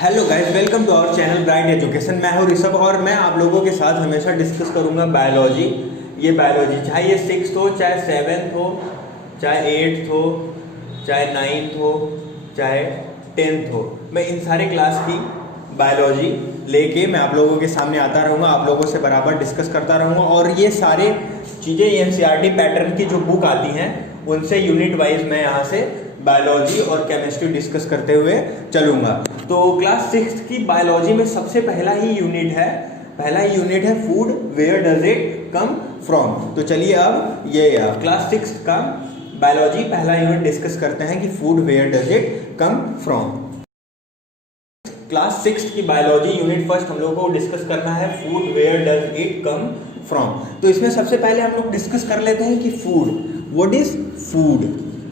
Hello guys, welcome to our channel Bright Education. मैं हूं ऋषभ और मैं आप लोगों के साथ हमेशा डिस्कस करूंगा बायोलॉजी। ये बायोलॉजी चाहे ये 6th हो, चाहे 7th हो, चाहे 8th हो, चाहे 9th हो, चाहे 10th हो, मैं इन सारे क्लास की बायोलॉजी लेके मैं आप लोगों के सामने आता रहूँगा, आप लोगों से बराबर डिस्कस करता रहूँगा। और ये सारे चीज़ें एनसीईआरटी पैटर्न की जो बुक आती हैं उनसे यूनिट वाइज मैं यहाँ से बायोलॉजी और केमिस्ट्री डिस्कस करते हुए चलूँगा। तो क्लास 6th की बायोलॉजी में सबसे पहला ही यूनिट है food where does it come from. तो चलिए अब ये क्लास 6th का बायोलॉजी पहला यूनिट डिस्कस करते हैं कि food where does it come from. Class 6th की बायोलॉजी यूनिट फर्स्ट हम लोगों को डिस्कस करना है food where does it come from. तो इसमें सबसे पहले हम लोग डिस्कस कर लेते हैं कि फूड, व्हाट इज फूड।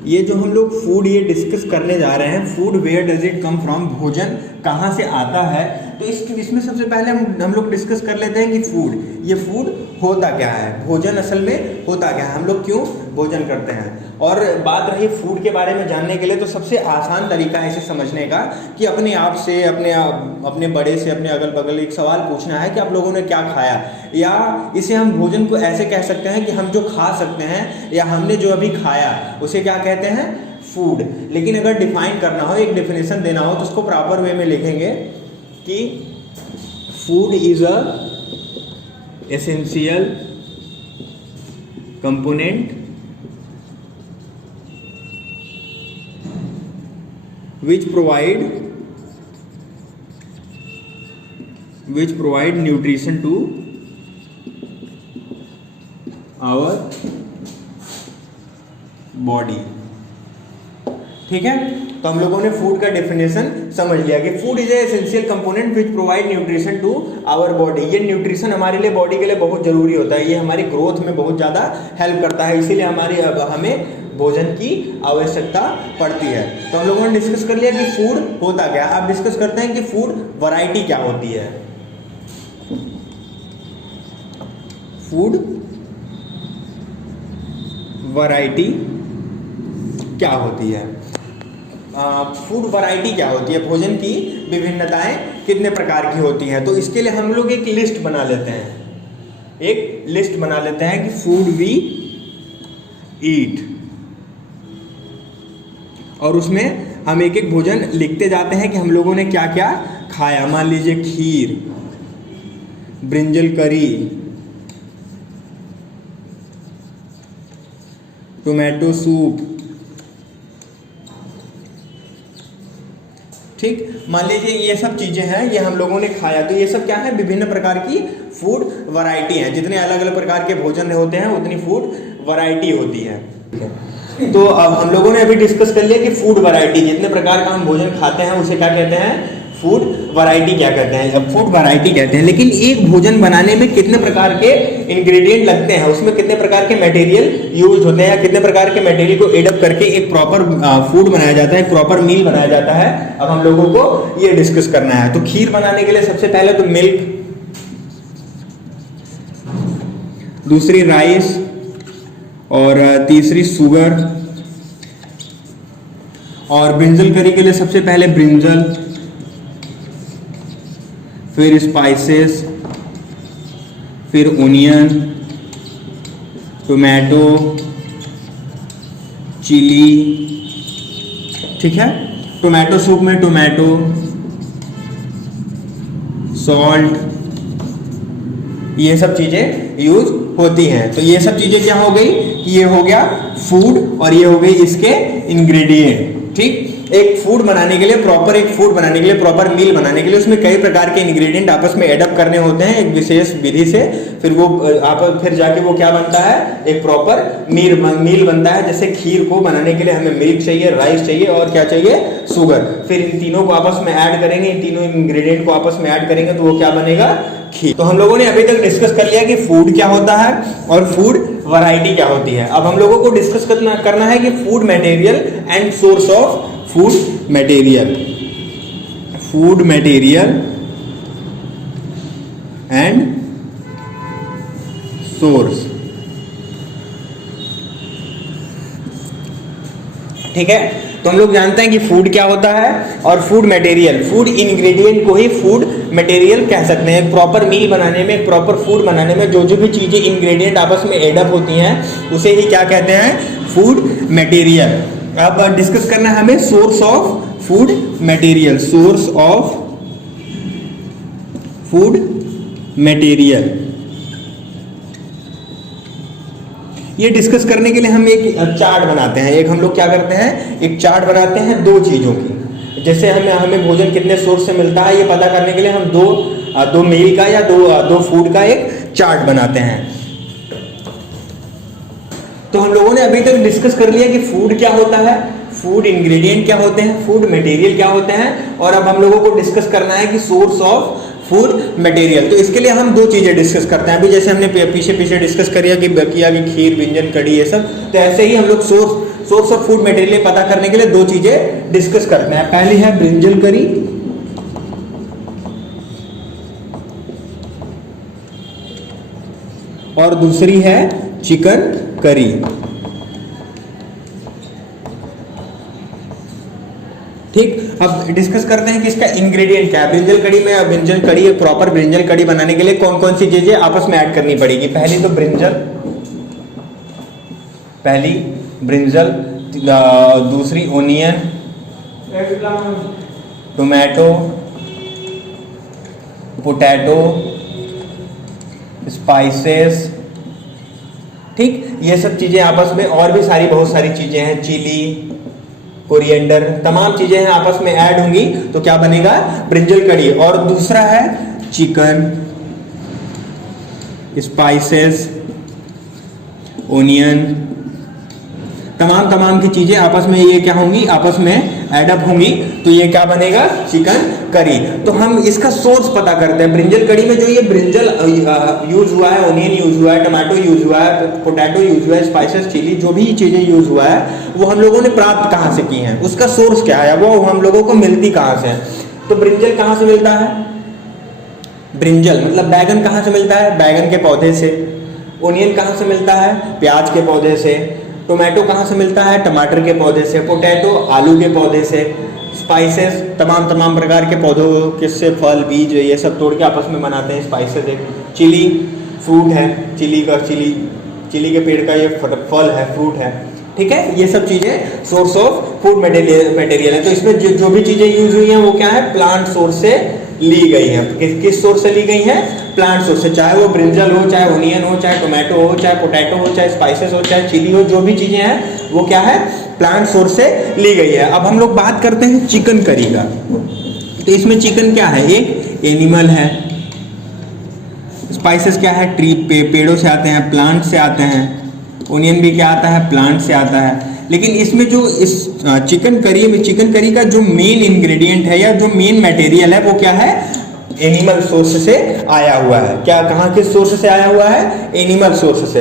ये जो हम लोग फूड ये डिस्कस करने जा रहे हैं, food where does it come from, भोजन कहाँ से आता है। तो इसमें सबसे पहले हम लोग डिस्कस कर लेते हैं कि फूड, ये फूड होता क्या है, भोजन असल में होता क्या है, हम लोग क्यों भोजन करते हैं। और बात रही फूड के बारे में जानने के लिए, तो सबसे आसान तरीका है इसे समझने का कि अपने आप से, अपने बड़े से, अपने अगल बगल एक सवाल पूछना है कि आप लोगों ने क्या खाया। या इसे हम भोजन को ऐसे कह सकते हैं कि हम जो खा सकते हैं या हमने जो अभी खाया उसे क्या कहते हैं, फूड। लेकिन अगर डिफाइन करना हो, एक डेफिनेशन देना हो, तो उसको प्रॉपर वे में लिखेंगे कि food is a essential component which provide nutrition to our body। ठीक है, तो हम लोगों ने फूड का डेफिनेशन समझ लिया कि food is a essential component which provide nutrition to our body. ये न्यूट्रिशन हमारे लिए, बॉडी के लिए बहुत जरूरी होता है, ये हमारी ग्रोथ में बहुत ज़्यादा हेल्प करता है, इसीलिए हमें भोजन की आवश्यकता पड़ती है। तो हम लोगों ने डिस्कस कर लिया कि फूड होता क्या। अब डिस्कस करते हैं कि फूड वैरायटी क्या होती है। फूड वैरायटी क्या होती है, फूड वैरायटी क्या होती है, भोजन की विभिन्नताएं कितने प्रकार की होती हैं। तो इसके लिए हम लोग एक लिस्ट बना लेते हैं, कि फूड वी ईट, और उसमें हम एक एक भोजन लिखते जाते हैं कि हम लोगों ने क्या क्या खाया। मान लीजिए खीर, ब्रिंजल करी, टोमेटो सूप। ठीक, मान लीजिए ये सब चीजें हैं, ये हम लोगों ने खाया। तो ये सब क्या है, विभिन्न प्रकार की फूड वैरायटी है। जितने अलग अलग प्रकार के भोजन होते हैं उतनी फूड वैरायटी होती है। तो अब हम लोगों ने अभी डिस्कस कर लिया कि फूड वैरायटी, जितने प्रकार का हम भोजन खाते हैं उसे क्या कहते हैं, फूड वैरायटी क्या कहते हैं। अब फूड वैरायटी कहते हैं, लेकिन एक भोजन बनाने में कितने प्रकार के इंग्रेडिएंट लगते हैं, उसमें कितने प्रकार के मटेरियल यूज होते हैं, या कितने प्रकार के मटेरियल को एडअप करके एक प्रॉपर फूड बनाया जाता है, एक प्रॉपर मील बनाया जाता है। अब हम लोगों को ये डिस्कस करना है। तो खीर बनाने के लिए सबसे पहले तो मिल्क, दूसरी राइस, और तीसरी शुगर, और ब्रिंजल करी के लिए सबसे पहले ब्रिंजल, फिर स्पाइसेस, फिर ओनियन, टोमेटो, चिली। ठीक है, टोमेटो सूप में टोमेटो, सॉल्ट, ये सब चीजें यूज होती हैं। तो ये सब चीजें क्या हो गई कि ये हो गया फूड, और ये हो गई इसके इंग्रेडिएंट। ठीक, एक फूड बनाने के लिए, प्रॉपर मील बनाने के लिए उसमें कई प्रकार के इंग्रेडिएंट आपस में एडअप करने होते हैं एक विशेष विधि से। फिर जाके वो क्या बनता है, एक प्रॉपर मील बनता है। जैसे खीर को बनाने के लिए हमें मिल्क चाहिए, राइस चाहिए, और क्या चाहिए, शुगर। फिर इन तीनों को आपस में ऐड करेंगे, इन तीनों इंग्रेडिएंट को आपस में ऐड करेंगे तो वो क्या बनेगा, खीर। तो हम लोगों ने अभी तक डिस्कस कर लिया कि फूड क्या होता है और फूड वैरायटी क्या होती है। अब हम लोगों को डिस्कस करना है कि food material and source of food material and source. ठीक है, तो हम लोग जानते हैं कि फूड क्या होता है और फूड मटेरियल, फूड इंग्रेडिएंट को ही फूड मटेरियल कह सकते हैं। प्रॉपर मील बनाने में, प्रॉपर फूड बनाने में जो जो भी चीज़ें इंग्रेडिएंट आपस में एडअप होती हैं उसे ही क्या कहते हैं, फूड मटेरियल। अब डिस्कस करना है हमें source of food material, source of food material. ये डिस्कस करने के लिए हम एक चार्ट बनाते हैं। एक हम लोग क्या करते हैं, एक चार्ट बनाते हैं दो चीज़ों की। जैसे हमें भोजन कितने सोर्स से मिलता है ये पता करने के लिए हम दो मील का या दो फूड का एक चार्ट बनाते हैं। तो हम लोगों ने अभी तक डिस्कस कर लिया कि फूड क्या होता है, फूड इंग्रेडिएंट क्या होते हैं, फूड मटेरियल क्या होते हैं, और अब हम लोगों को डिस्कस करना है कि सोर्स ऑफ फूड मटेरियल। तो इसके लिए हम दो चीजें डिस्कस करते हैं। अभी जैसे हमने पीछे डिस्कस किया कि खीर, व्यंजन, कढ़ी, ये सब, तो ऐसे ही हम लोग सोर्स ऑफ फूड मटेरियल पता करने के लिए दो चीजें डिस्कस करते हैं। पहली है ब्रिंजल करी और दूसरी है चिकन करी। ठीक, अब डिस्कस करते हैं कि इसका इंग्रेडिएंट क्या है। ब्रिंजल कड़ी में, ब्रिंजल कड़ी, एक प्रॉपर ब्रिंजल कड़ी बनाने के लिए कौन कौन सी चीजें आपस में ऐड करनी पड़ेगी। पहली तो ब्रिंजल, दूसरी ओनियन, टोमेटो, पोटैटो, स्पाइसेस। ठीक, ये सब चीजें आपस में, और भी बहुत सारी चीजें हैं, चिली, कोरिएंडर, तमाम चीजें हैं आपस में ऐड होंगी तो क्या बनेगा, ब्रिंजल कड़ी। और दूसरा है चिकन, स्पाइसेस, ओनियन, तमाम की चीजें आपस में ये क्या होंगी, आपस में एडअप होंगी तो ये क्या बनेगा, चिकन करी। तो हम इसका सोर्स पता करते हैं। ब्रिंजल कड़ी में जो ये ब्रिंजल यूज हुआ है, ओनियन यूज हुआ है, टमाटो यूज हुआ है, पोटैटो यूज हुआ है, स्पाइसेस, चिली, जो भी चीजें यूज हुआ है वो हम लोगों ने प्राप्त कहाँ से की हैं, उसका सोर्स क्या है, वो हम लोगों को मिलती कहाँ से है। तो ब्रिंजल कहाँ से मिलता है, ब्रिंजल मतलब बैगन कहाँ से मिलता है, बैगन के पौधे से। ओनियन कहाँ से मिलता है, प्याज के पौधे से। टोमेटो कहाँ से मिलता है, टमाटर के पौधे से। पोटैटो आलू के पौधे से। स्पाइसेस तमाम प्रकार के पौधों किससे, फल, बीज, ये सब तोड़ के आपस में बनाते हैं स्पाइसेस। एक चिली फ्रूट है, चिली के पेड़ का ये फल है, फ्रूट है। ठीक है, ये सब चीजें सोर्स ऑफ फूड मटेरियल है। तो इसमें जो भी चीजें यूज हुई हैं वो क्या है, प्लांट सोर्स से ली गई है। किस सोर्स से ली गई है, प्लांट सोर्स से। चाहे वो ब्रिंजल हो, चाहे ओनियन हो, चाहे टोमेटो हो, चाहे पोटैटो हो, चाहे स्पाइसेस हो, चाहे चिली हो, जो भी चीजें हैं वो क्या है, प्लांट सोर्स से ली गई है। अब हम लोग बात करते हैं चिकन करी का। तो इसमें चिकन क्या है, एक एनिमल है। स्पाइसेस क्या है, ट्री पेड़ों से आते हैं, प्लांट से आते हैं। ओनियन भी क्या आता है, प्लांट से आता है। लेकिन इसमें जो इस चिकन करी का जो मेन इंग्रेडिएंट है या जो मेन मटेरियल है वो क्या है, एनिमल सोर्स से आया हुआ है। क्या, कहाँ के सोर्स से आया हुआ है, एनिमल सोर्स से।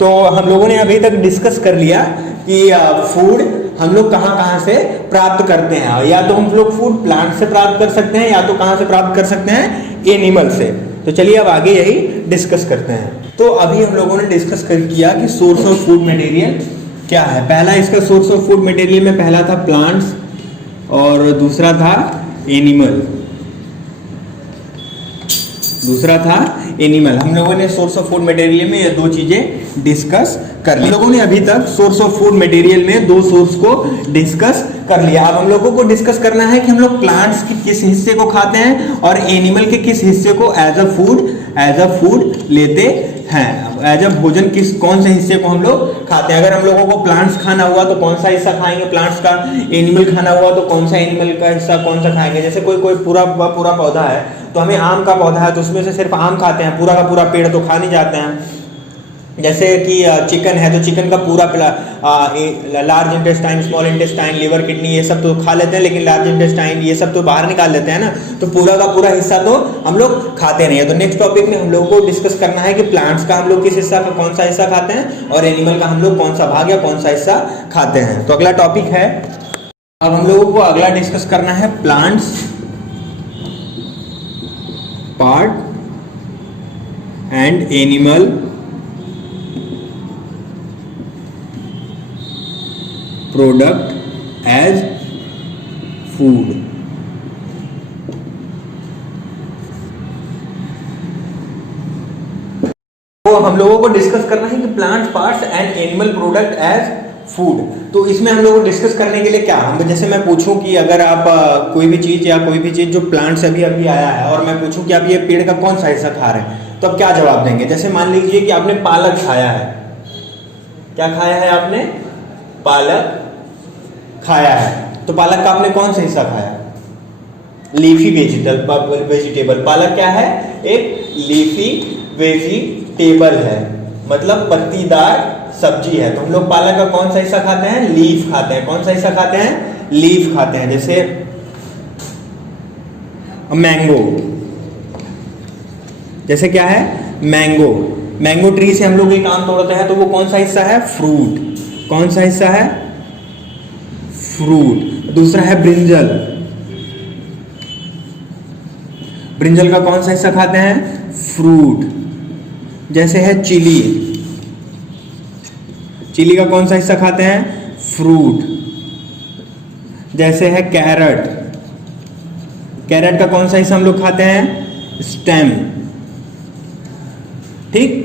तो हम लोगों ने अभी तक डिस्कस कर लिया कि फूड हम लोग कहाँ से प्राप्त करते हैं। या तो हम लोग फूड प्लांट से प्राप्त कर सकते हैं, या तो कहाँ से प्राप्त कर सकते हैं, एनिमल से। तो चलिए अब आगे यही डिस्कस करते हैं। तो अभी हम लोगों ने डिस्कस किया कि सोर्स ऑफ फूड मटेरियल क्या है। पहला इसका सोर्स ऑफ फूड मटेरियल में पहला था प्लांट्स और दूसरा था एनिमल, हम लोगों ने सोर्स ऑफ फूड मटेरियल में ये दो चीजें डिस्कस कर ली। हम लोगों ने अभी तक सोर्स ऑफ फूड मटेरियल में दो सोर्स को डिस्कस कर लिया। अब हम लोगों को डिस्कस करना है कि हम लोग प्लांट्स के किस हिस्से को खाते हैं और एनिमल के किस हिस्से को एज अ फूड लेते हैं। एज अ भोजन कौन से हिस्से को हम लोग खाते हैं। अगर हम लोगों को प्लांट्स खाना हुआ तो कौन सा हिस्सा खाएंगे प्लांट्स का, एनिमल खाना हुआ तो कौन सा एनिमल का हिस्सा कौन सा खाएंगे। जैसे कोई पूरा पौधा है तो हमें आम का पौधा है तो उसमें से सिर्फ आम खाते हैं, पूरा का पूरा पेड़ तो खा नहीं जाते हैं। जैसे कि चिकन है तो चिकन का पूरा large intestine, small intestine, liver, kidney ये सब तो खा लेते हैं, लेकिन लार्ज इंटेस्टाइन ये सब तो बाहर निकाल लेते हैं ना। तो पूरा का पूरा हिस्सा तो हम लोग खाते नहीं है। तो नेक्स्ट टॉपिक में हम लोगों को डिस्कस करना है कि प्लांट्स का हम लोग किस हिस्सा का कौन सा हिस्सा खाते हैं और एनिमल का हम लोग कौन सा भाग या कौन सा हिस्सा खाते हैं। तो अगला टॉपिक है, अब हम लोगों को अगला डिस्कस करना है plants part and animal product as food. तो हम लोगों को डिस्कस करना है कि plant parts and animal product as food. तो इसमें हम लोगों को डिस्कस करने के लिए क्या, हम जैसे मैं पूछूं कि अगर आप कोई भी चीज या कोई भी चीज जो प्लांट से अभी अभी आया है और मैं पूछूं कि आप ये पेड़ का कौन सा हिस्सा खा रहे हैं, तो आप क्या जवाब देंगे? जैसे मान लीजिए कि आपने पालक खाया है। क्या खाया है आपने? पालक खाया है। तो पालक का आपने कौन सा हिस्सा खाया? Leafy vegetable. पालक क्या है? एक लीफी वेजिटेबल है, मतलब पत्तीदार सब्जी है। तो हम लोग पालक का कौन सा हिस्सा खाते हैं? लीफ खाते हैं। कौन सा हिस्सा खाते हैं? लीफ खाते हैं। जैसे मैंगो, जैसे क्या है? मैंगो। मैंगो ट्री से हम लोग एक आम तोड़ते हैं, तो वो कौन सा हिस्सा है? फ्रूट। कौन सा हिस्सा है? फ्रूट। दूसरा है ब्रिंजल। ब्रिंजल का कौन सा हिस्सा खाते हैं? फ्रूट। जैसे है चिली। चिली का कौन सा हिस्सा खाते हैं? फ्रूट। जैसे है कैरेट। कैरेट का कौन सा हिस्सा हम लोग खाते हैं? स्टेम। ठीक,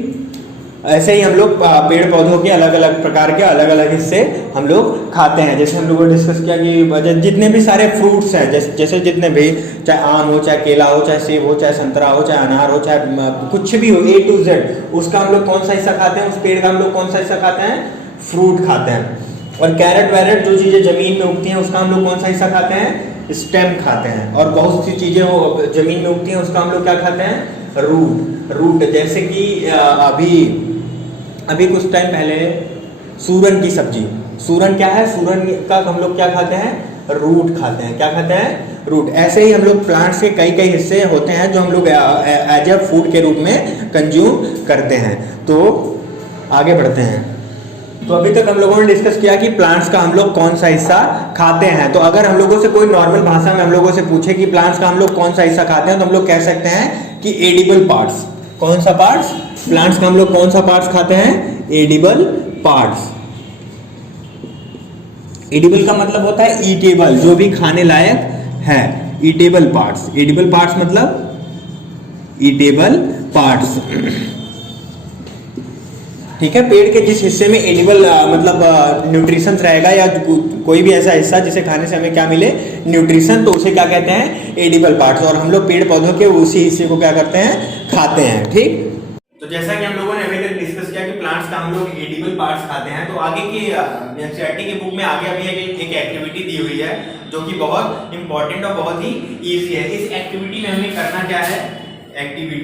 ऐसे ही हम लोग पेड़ पौधों के अलग अलग प्रकार के अलग अलग हिस्से हम लोग खाते हैं। जैसे हम लोगों ने डिस्कस किया कि जितने भी सारे फ्रूट्स हैं, जैसे जितने भी, चाहे आम हो, चाहे केला हो, चाहे सेब हो, चाहे संतरा हो, चाहे अनार हो, चाहे कुछ भी हो, A to Z, उसका हम लोग कौन सा हिस्सा खाते हैं? उस पेड़ का हम लोग कौन सा हिस्सा खाते हैं? फ्रूट खाते हैं। और कैरेट वैरेट जो चीजें जमीन में उगती हैं, उसका हम लोग कौन सा हिस्सा खाते हैं? स्टेम खाते हैं। और बहुत सी चीजें वो जमीन में उगती हैं, उसका हम लोग क्या खाते हैं? रूट। रूट जैसे कि अभी कुछ टाइम पहले सूरन की सब्जी। सूरन क्या है? सूरन का हम लोग क्या खाते हैं? रूट खाते हैं। क्या खाते हैं? रूट। ऐसे ही हम लोग प्लांट्स के कई कई हिस्से होते हैं जो हम लोग एज ए फूड के रूप में कंज्यूम करते हैं। तो आगे बढ़ते हैं। तो अभी तक हम लोगों ने डिस्कस किया कि प्लांट्स का हम लोग कौन सा हिस्सा खाते हैं। तो अगर हम लोगों से कोई नॉर्मल भाषा में हम लोगों से पूछे कि प्लांट्स का हम लोग कौन सा हिस्सा खाते हैं, तो हम लोग कह सकते हैं कि एडिबल पार्ट्स। कौन सा पार्ट्स? प्लांट्स का हम लोग कौन सा पार्ट्स खाते हैं? Edible parts. एडिबल का मतलब होता है ईटेबल, जो भी खाने लायक है। Eatable parts. एडिबल पार्ट्स मतलब ईटेबल पार्ट्स। ठीक है, पेड़ के जिस हिस्से में एडिबल मतलब न्यूट्रिशन रहेगा, या कोई भी ऐसा हिस्सा जिसे खाने से हमें क्या मिले? न्यूट्रिशन, तो उसे क्या कहते हैं? Edible parts. और हम लोग पेड़ पौधों के उसी हिस्से को क्या करते हैं? खाते हैं। ठीक, तो जैसा कि हम लोगों ने अभी तक डिस्कस किया कि प्लांट्स का हम लोग एडिबल पार्ट्स खाते हैं, तो आगे की एनसीईआरटी की बुक में आगे अभी एक एक्टिविटी दी हुई है जो कि बहुत इंपॉर्टेंट और बहुत ही ईजी है। इस एक्टिविटी में हमें करना क्या है? एक्टिविटी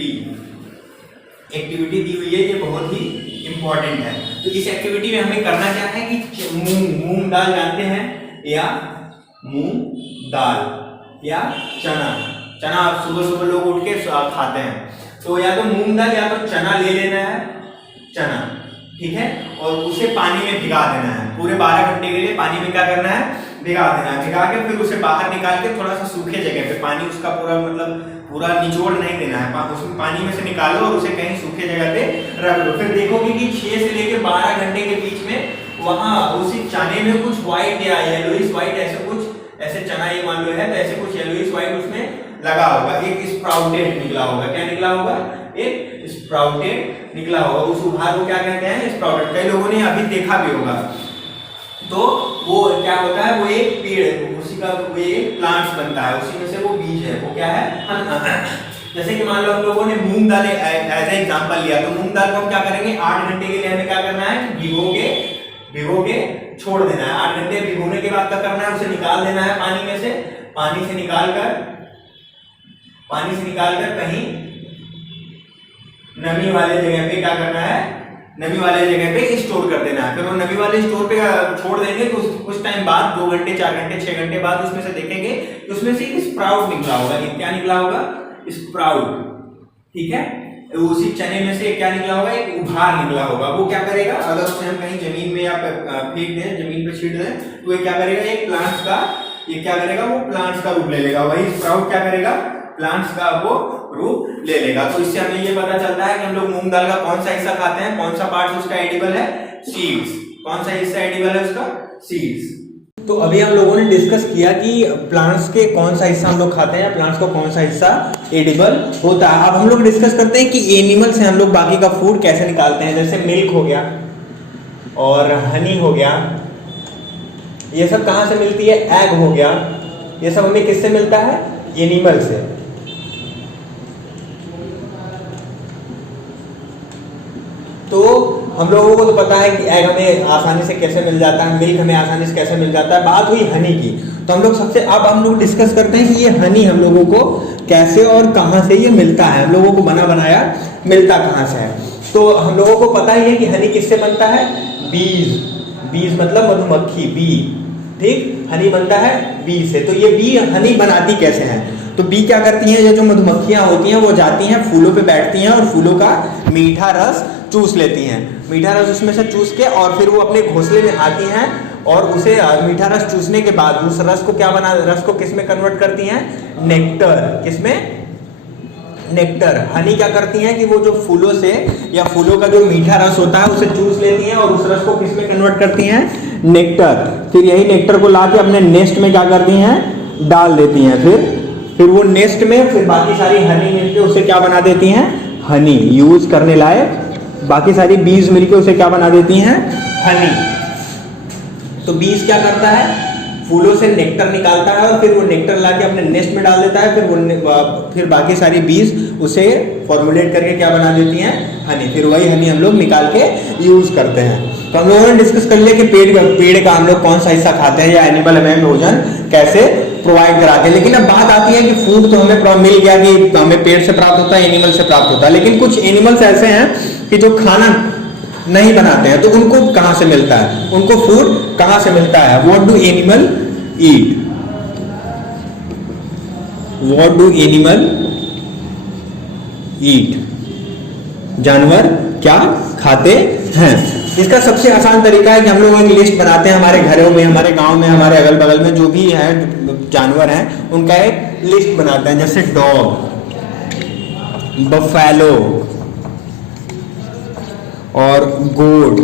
दी हुई है, ये बहुत ही इंपॉर्टेंट है। तो इस एक्टिविटी में हमें करना क्या है कि मूंग दाल जानते हैं, या मूंग दाल या चना। चना सुबह सुबह लोग उठ के खाते हैं, तो या तो मूंग दाल या तो चना ले लेना है, चना, ठीक है, और उसे पानी में भिगा देना है। पूरे 12 घंटे के लिए पानी में क्या करना है? भिगा देना है। भिगा के फिर उसे बाहर निकाल के थोड़ा सा सूखे जगह पे, पानी उसका पूरा मतलब पूरा निचोड़ नहीं देना है, उसमें पानी में से निकालो और उसे कहीं सूखे जगह पे रख दो। फिर देखोगे कि 6 से लेकर 12 घंटे के बीच में वहां उसी चने में कुछ व्हाइट या येलोइश व्हाइट ऐसे कुछ, ऐसे चना ये मान लो है, तो ऐसे कुछ येलोइश व्हाइट उसमें लगा होगा, एक स्प्राउटेड निकला होगा। क्या निकला होगा? एक स्प्राउटेड निकला होगा। उस उभार को क्या कहते हैं? स्प्राउटेड। कई लोगों ने अभी देखा भी होगा। तो वो क्या होता है? वो एक पेड़, उसी का वो एक प्लांट्स बनता है, उसी में से वो बीज है, वो क्या है? जैसे कि मान लो हम लोगों ने मूंग दाल एज एग्जांपल लिया, तो मूंग दाल को हम क्या करेंगे? 8 घंटे के लिए हमें क्या करना है? भिगो के छोड़ देना है। 8 घंटे भिगोने के बाद क्या करना है? उसे निकाल देना है पानी में से। पानी से निकाल कर कहीं नमी वाले जगह पे क्या करना है? नमी वाले जगह पे स्टोर कर देना है। फिर वो नमी वाले स्टोर पे छोड़ देंगे, तो कुछ टाइम बाद 2 घंटे 4 घंटे 6 घंटे बाद उसमें से देखेंगे कि उसमें से एक स्प्राउट निकला होगा। ये क्या निकला होगा? स्प्राउट, ठीक है। उसी चने में से क्या निकला होगा? एक उभार निकला होगा। वो क्या करेगा? अगर उसे हम कहीं जमीन में या फेंक दें, जमीन पे छीट दें, तो ये क्या करेगा? एक प्लांट्स का, ये क्या करेगा? वो प्लांट्स का रूप ले लेगा। वही स्प्राउट क्या करेगा? प्लांट्स का वो रूप ले लेगा। तो इससे हमें ये पता चलता है कि हम लोग मूंग दाल का कौन सा हिस्सा खाते हैं, कौन सा पार्ट उसका एडिबल है? सीड्स। कौन सा हिस्सा एडिबल है उसका? सीड्स। तो अभी हम लोगों ने डिस्कस किया कि प्लांट्स के कौन सा हिस्सा हम लोग खाते हैं, प्लांट्स का कौन सा हिस्सा एडिबल होता है। अब हम लोग डिस्कस करते हैं कि एनिमल से हम लोग बाकी का फूड कैसे निकालते हैं। जैसे मिल्क हो गया और हनी हो गया, ये सब कहाँ से मिलती है? एग हो गया, ये सब हमें किससे मिलता है? एनिमल से। तो हम लोगों को तो पता है कि एग हमें आसानी से कैसे मिल जाता है, मिल्क हमें आसानी से कैसे मिल जाता है। बात हुई हनी की, तो हम लोग अब हम लोग डिस्कस करते हैं कि ये हनी हम लोगों को कैसे और कहाँ से ये मिलता है, हम लोगों को बना बनाया मिलता कहाँ से है। तो हम लोगों को पता ही है कि हनी किससे बनता है? बीज। बीज मतलब मधुमक्खी, बी। ठीक, हनी बनता है बी से। तो ये बी हनी बनाती कैसे है? तो बी क्या करती हैं, ये जो मधुमक्खियां होती हैं वो जाती हैं फूलों पे बैठती हैं और फूलों का मीठा रस चूस लेती हैं। मीठा रस उसमें से चूस के और फिर वो अपने घोंसले में आती हैं और उसे मीठा रस चूसने के बाद उस रस को रस को किस में कन्वर्ट करती हैं? नेक्टर। किसमें? नेक्टर। हनी क्या करती हैं कि वो जो फूलों से या फूलों का जो मीठा रस होता है उसे चूस लेती हैं और उस रस को किस में कन्वर्ट करती हैं? नेक्टर। फिर यही नेक्टर को लाके अपने नेस्ट में क्या करती हैं? डाल देती हैं। फिर वो नेस्ट में फिर बाकी सारी हनी मिलके उसे क्या बना देती हैं? हनी। यूज करने लायक बाकी सारी बीज मिलके उसे क्या बना देती हैं? हनी। तो बीज क्या करता है? फूलों से नेक्टर निकालता है और फिर वो नेक्टर लाके अपने नेस्ट में डाल देता है। फिर बाकी सारी बीज उसे फॉर्मुलेट करके क्या बना देती हैं? हनी। फिर वही हनी हम लोग निकाल के यूज करते हैं। तो हम लोगों ने डिस्कस कर लिया कि पेड़ का हम लोग कौन सा हिस्सा खाते हैं या एनिमल हमें भोजन कैसे प्रोवाइड कराते हैं। लेकिन अब बात आती है कि फूड तो हमें मिल गया कि हमें पेड़ से प्राप्त होता है, एनिमल से प्राप्त होता है, लेकिन कुछ एनिमल्स ऐसे हैं कि जो खाना नहीं बनाते हैं, तो उनको कहां से मिलता है? उनको फूड कहां से मिलता है? What do animal eat? What do animal eat? जानवर क्या खाते हैं? इसका सबसे आसान तरीका है कि हम लोग एक लिस्ट बनाते हैं हमारे घरों में, हमारे गांव में, हमारे अगल बगल में जो भी है जानवर हैं उनका एक लिस्ट बनाते हैं। जैसे डॉग, बफेलो और गोट।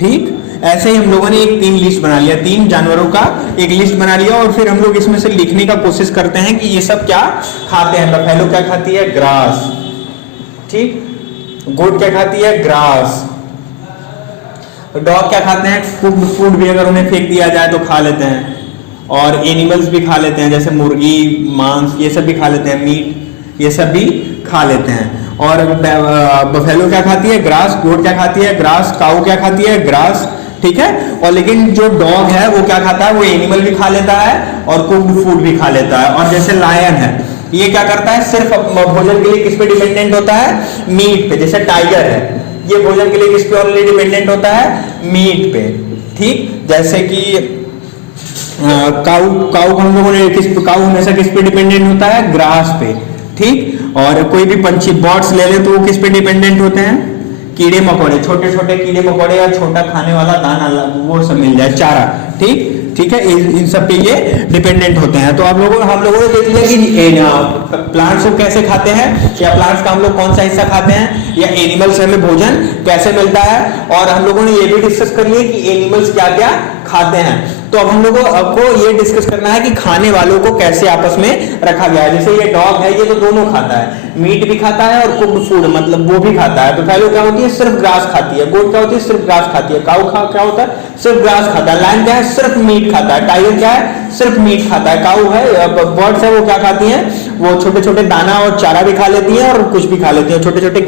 ठीक, ऐसे ही हम लोगों ने एक 3 लिस्ट बना लिया, 3 जानवरों का एक लिस्ट बना लिया और फिर हम लोग इसमें से लिखने का कोशिश करते हैं कि ये सब क्या खाते हैं। बफेलो क्या खाती है? ग्रास। ठीक, गोट क्या खाती है? ग्रास। डॉग क्या खाते हैं? कुक्ड फूड भी अगर उन्हें फेंक दिया जाए तो खा लेते हैं। और एनिमल्स भी खा लेते हैं, जैसे मुर्गी, मांस, ये सब भी खा लेते हैं, मीट, ये सब भी खा लेते हैं। और बफेलो क्या खाती है? ग्रास। गोट क्या खाती है? ग्रास। काऊ क्या खाती है? ग्रास। ठीक है। और लेकिन जो डॉग है वो क्या खाता है? वो एनिमल भी खा लेता है और कुक्ड फूड भी खा लेता है। और जैसे लायन है, ये क्या करता है? सिर्फ भोजन के लिए किस पे डिपेंडेंट होता है? मीट पे। जैसे टाइगर है, ये भोजन के लिए किस पे ओनली डिपेंडेंट होता है? मीट पे। ठीक, जैसे कि काऊ हम लोगों ने काऊ हमेशा किस पे डिपेंडेंट होता है? ग्रास पे। ठीक, और कोई भी पंछी, बर्ड्स ले ले तो वो किस पे डिपेंडेंट होते हैं? कीड़े मकोड़े, छोटे छोटे कीड़े मकोड़े या छोटा खाने वाला दाना वो सब मिल जाए, चारा। ठीक ठीक है, इन सब पे ये डिपेंडेंट होते हैं। तो हम लोगों ने देख लिया कि प्लांट्स को कैसे खाते हैं, या प्लांट्स का हम लोग कौन सा हिस्सा खाते हैं, या एनिमल्स हमें भोजन कैसे मिलता है। और हम लोगों ने ये भी डिस्कस कर लिया कि एनिमल्स क्या क्या खाते हैं। तो अब हम लोगों को ये डिस्कस करना है कि खाने वालों को कैसे आपस में रखा गया है। जैसे ये डॉग है, ये तो दोनों खाता है, मीट भी खाता है और कुक्ड फूड मतलब वो भी खाता है। तो फैलो क्या होती है? सिर्फ ग्रास खाती है। गोट क्या होती है? सिर्फ ग्रास खाती है। काऊ क्या होता है? सिर्फ ग्रास खाता है। लायन क्या है? सिर्फ मीट खाता है। टाइगर क्या है? सिर्फ मीट खाता है। काऊ है, बर्ड्स है, वो क्या खाती हैं? वो छोटे छोटे दाना और चारा भी खा लेती हैं और कुछ भी खा लेती हैं, छोटे छोटे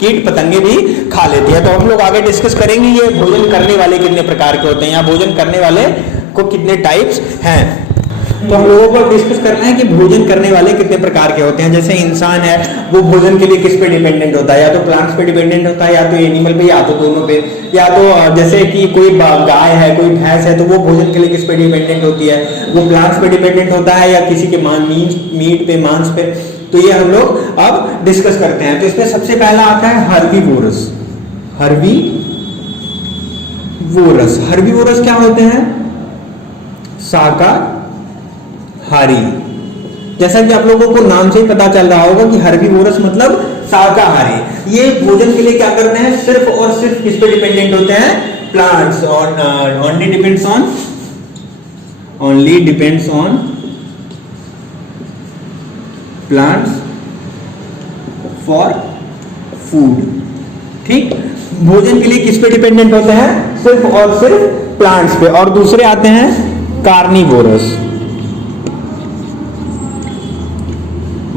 कीट पतंगे भी खा लेती है। तो हम लोग आगे डिस्कस करेंगे ये भोजन करने वाले कितने प्रकार के होते हैं, या भोजन करने वाले को कितने टाइप्स हैं। तो हम लोगों को डिस्कस करना है कि भोजन करने वाले कितने प्रकार के होते हैं। जैसे इंसान है, वो भोजन के लिए किस पे डिपेंडेंट होता है? या तो प्लांट्स पे डिपेंडेंट होता है, या तो एनिमल पे, या तो दोनों पे। या तो जैसे कि कोई गाय है, कोई भैंस है, तो वो भोजन के लिए किस पे डिपेंडेंट होती है? वो प्लांट्स पे डिपेंडेंट होता है, या किसी के मीट पे, मांस पे। तो ये हम लोग अब डिस्कस करते हैं। तो इसमें सबसे पहला आता है हर्बीवोरस। हर्बीवोरस क्या होते हैं? शाकाहारी। जैसा कि आप लोगों को नाम से ही पता चल रहा होगा कि हर्बीवोरस मतलब शाकाहारी। ये भोजन के लिए क्या करते हैं? सिर्फ और सिर्फ किस पे डिपेंडेंट होते हैं? प्लांट्स। और only depends on only depends on plants for food। ठीक, भोजन के लिए किस पे डिपेंडेंट होते हैं? सिर्फ और सिर्फ प्लांट्स पे। और दूसरे आते हैं कार्निवोरस,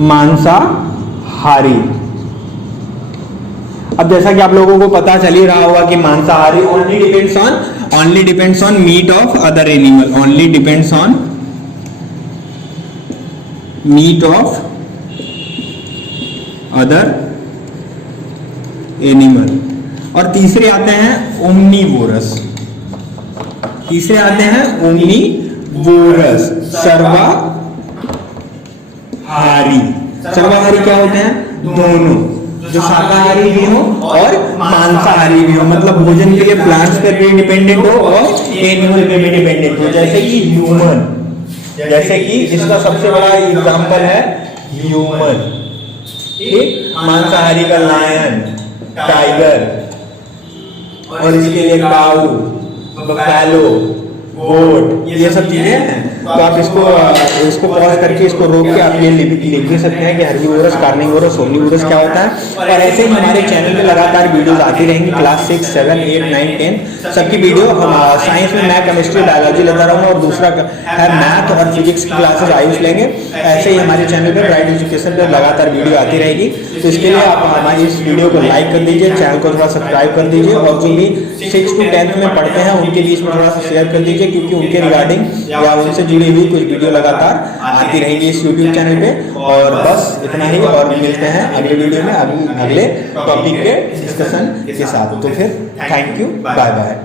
मांसाहारी। अब जैसा कि आप लोगों को पता चल ही रहा होगा कि मांसाहारी only depends on meat of other animal, only depends on meat of other animal। और तीसरे आते हैं ओमनीवोरस, सर्वाहारी। सर्वाहारी क्या होते हैं? दोनों, जो शाकाहारी भी हो और मांसाहारी भी हो, मतलब भोजन के लिए प्लांट्स पर भी डिपेंडेंट हो और एनिमल पे भी डिपेंडेंट हो, जैसे कि ह्यूमन। जैसे कि इसका सबसे बड़ा एग्जांपल है ह्यूमन। ठीक, मांसाहारी का लायन, टाइगर, और इसके लिए काऊ, बफेलो, गोट, ये सब चीजें हैं। तो आप इसको पॉज करके, इसको रोक के आप ये लिख भी सकते हैं कि हर्बीवोरस, कार्निवोरस, ओमनीवोरस क्या होता है। और ऐसे ही हमारे चैनल पे लगातार वीडियोस आती रहेंगी। क्लास 6, 7, 8, 9, 10 सबकी वीडियो। हम साइंस में मैं केमिस्ट्री, बायोलॉजी लेता रहूँगा और दूसरा है मैथ और फिजिक्स की क्लासेस आयुष लेंगे। ऐसे ही हमारे चैनल पर ब्राइट एजुकेशन पर लगातार वीडियो आती रहेगी। तो इसके लिए आप हमारी इस वीडियो को लाइक कर दीजिए, चैनल को थोड़ा सब्सक्राइब कर दीजिए, और जो भी 6 to 10 में पढ़ते हैं उनके लिए इसमें थोड़ा सा शेयर कर दीजिए, क्योंकि उनके रिगार्डिंग या उनसे जुड़ी हुई कुछ वीडियो लगातार आती रहेंगी इस YouTube चैनल पे। और बस इतना ही, और मिलते हैं अगले वीडियो में अगले टॉपिक के डिस्कशन के साथ। तो फिर थैंक यू, बाय बाय।